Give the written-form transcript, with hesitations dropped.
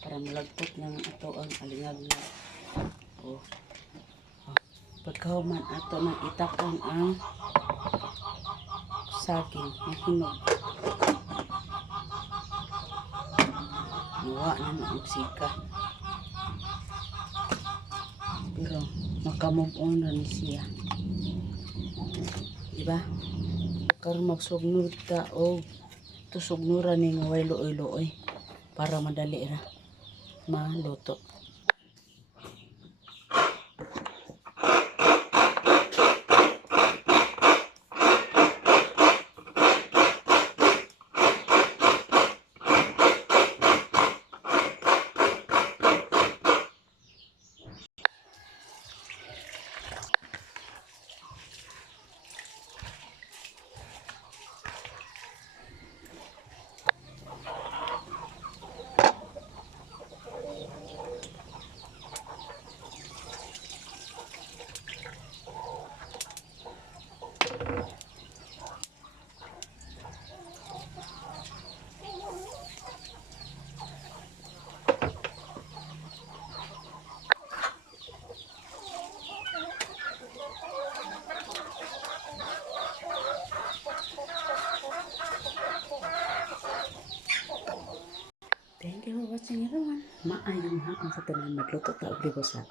para malagpot ng ato ang alingag na. Oh. Pagkahuman ato nang itakon ang saging na hinog. Nawa na nagsika. Pero makamove on na ni siya. Diba? Karon magsugnod ta o tusugnuran ni way luoy-luoy para madali ra maluto. Thank you for watching everyone. Maayong hapon sa tanan, magluto ta og libusan.